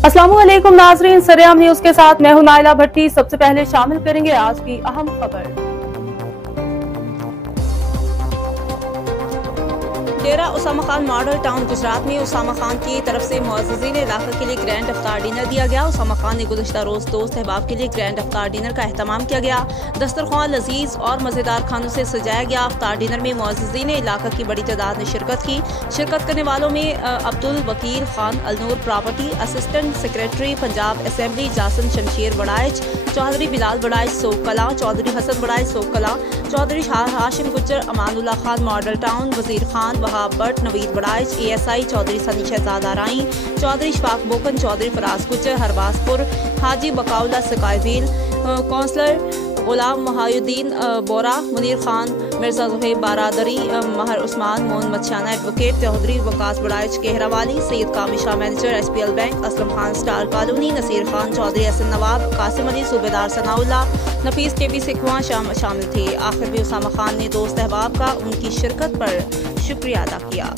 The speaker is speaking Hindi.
अस्सलाम वालेकुम नाज़रीन, सरेआम न्यूज के साथ मैं हूं नाइला भट्टी। सबसे पहले शामिल करेंगे आज की अहम खबर। डेरा उसामा खान मॉडल टाउन गुजरात में उसामा खान की तरफ से मुअज़्ज़िज़ीन इलाका के लिए ग्रैंड इफ्तार डिनर दिया गया। उसामा खान ने गुज़िश्ता रोज दोस्त अहबाब के लिए ग्रैंड इफ्तार डिनर का एहतमाम किया गया। दस्तरख्वान लजीज और मज़ेदार खानों से सजाया गया। इफ्तार डिनर में मुअज़्ज़िज़ीन इलाका की बड़ी तादाद ने शिरकत की। शिरकत करने वालों में Abdul Wakeel Khan Alnoor property, assistant secretary Punjab assembly जासन Shamsher Baraich, Chaudhary Bilal Baraich Sok Kala, Chaudhary Hassan Baraich Sok Kala, Chaudhary Hashim Gujjar, Amanullah Khan Model Town, Wazir Khan Wahab Bhatt, Naveed बड़ाइच, ASI Chaudhary Sunny Shahzada Rai, Chaudhary Shafaq Bokan, Chaudhary Faraz Gujjar Harbaspur, Haji Baqaullah सकाईवील, councillor Ghulam Mohiuddin Bora, Munir Khan, Mirza Zohaib Baradari, Mehar Usman, Mohan Machhana advocate, Chaudhary Waqas Baraich Kehrawali, Syed Kami Shah manager SPL bank, Aslam Khan Star Colony, Naseer Khan, Chaudhary Hassan Nawab, Qasim Ali, सूबेदार सनाउल्ला, नफीस KB सिखवा शामिल थे। आखिर में उसामा खान ने दोस्त अहबाब का उनकी शिरकत पर शुक्रिया अदा किया।